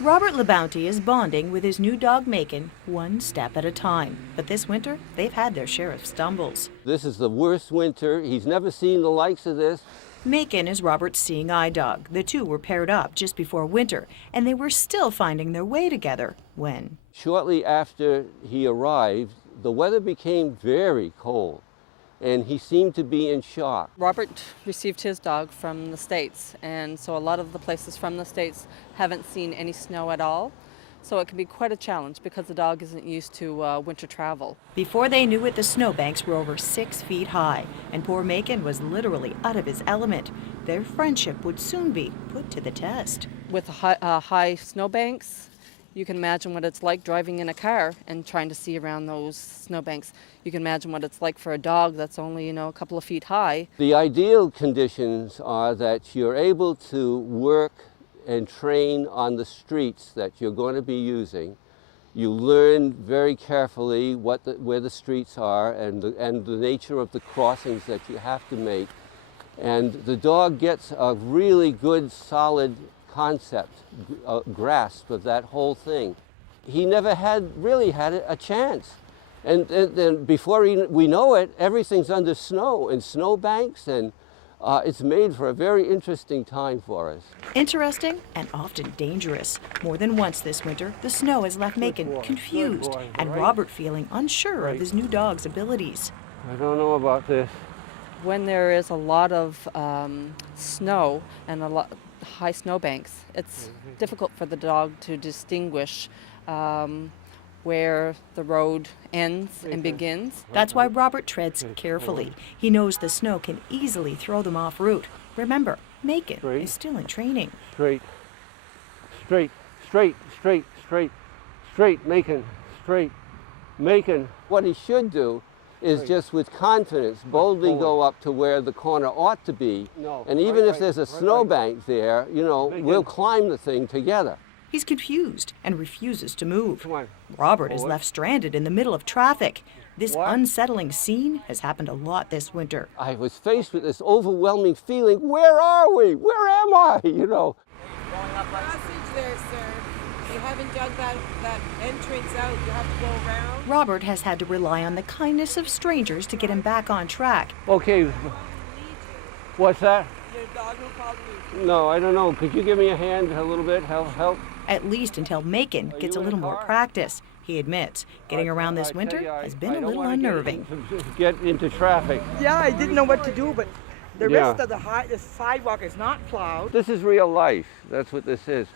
Robert LeBounty is bonding with his new dog Macon one step at a time. But this winter, they've had their share of stumbles. This is the worst winter. He's never seen the likes of this. Macon is Robert's seeing eye dog. The two were paired up just before winter, and they were still finding their way together when... Shortly after he arrived, the weather became very cold, and he seemed to be in shock. Robert received his dog from the States, and so a lot of the places from the States haven't seen any snow at all. So it can be quite a challenge because the dog isn't used to winter travel. Before they knew it, the snowbanks were over 6 feet high, and poor Macon was literally out of his element. Their friendship would soon be put to the test. With high snowbanks, you can imagine what it's like driving in a car and trying to see around those snowbanks. You can imagine what it's like for a dog that's only, a couple of feet high. The ideal conditions are that you're able to work and train on the streets that you're going to be using. You learn very carefully where the streets are and the nature of the crossings that you have to make. And the dog gets a really good, solid concept, grasp of that whole thing. He never really had a chance. And then before we know it, everything's under snow and snowbanks, and it's made for a very interesting time for us. Interesting and often dangerous. More than once this winter, the snow has left Macon confused and Robert feeling unsure of his new dog's abilities. I don't know about this. When there is a lot of snow and a lot high snowbanks, it's difficult for the dog to distinguish where the road ends and begins. That's why Robert treads carefully. He knows the snow can easily throw them off route. Remember, Macon is still in training. Straight, straight, straight, straight, straight, straight, Macon, straight, Macon. What he should do is just with confidence boldly go up to where the corner ought to be. And even if there's a snowbank there, we'll climb the thing together. He's confused and refuses to move. Robert is left stranded in the middle of traffic. This unsettling scene has happened a lot this winter. I was faced with this overwhelming feeling, where are we? Where am I? Passage there, sir. You haven't dug that entrance out. You have to go around. Robert has had to rely on the kindness of strangers to get him back on track. Okay, what's that? Your dog will call you. No, I don't know. Could you give me a hand a little bit? Help? At least until Macon gets a little more practice. He admits getting around this winter has been a little unnerving. Get into traffic. Yeah, I didn't know what to do, but the rest of the sidewalk is not plowed. This is real life. That's what this is.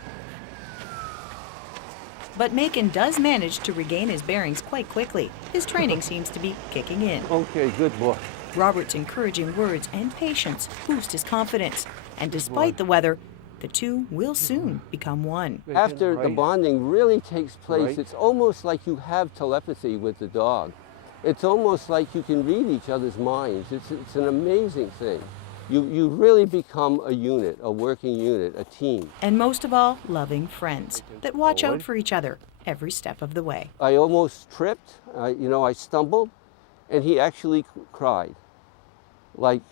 But Macon does manage to regain his bearings quite quickly. His training seems to be kicking in. Okay, good boy. Robert's encouraging words and patience boost his confidence. And despite the weather, the two will soon become one. After the bonding really takes place, it's almost like you have telepathy with the dog. It's almost like you can read each other's minds. It's an amazing thing. You really become a unit, a working unit, a team. And most of all, loving friends that watch out for each other every step of the way. I almost tripped, I stumbled, and he actually cried. Like,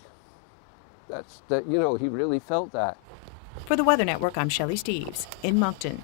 he really felt that. For the Weather Network, I'm Shelley Steeves in Moncton.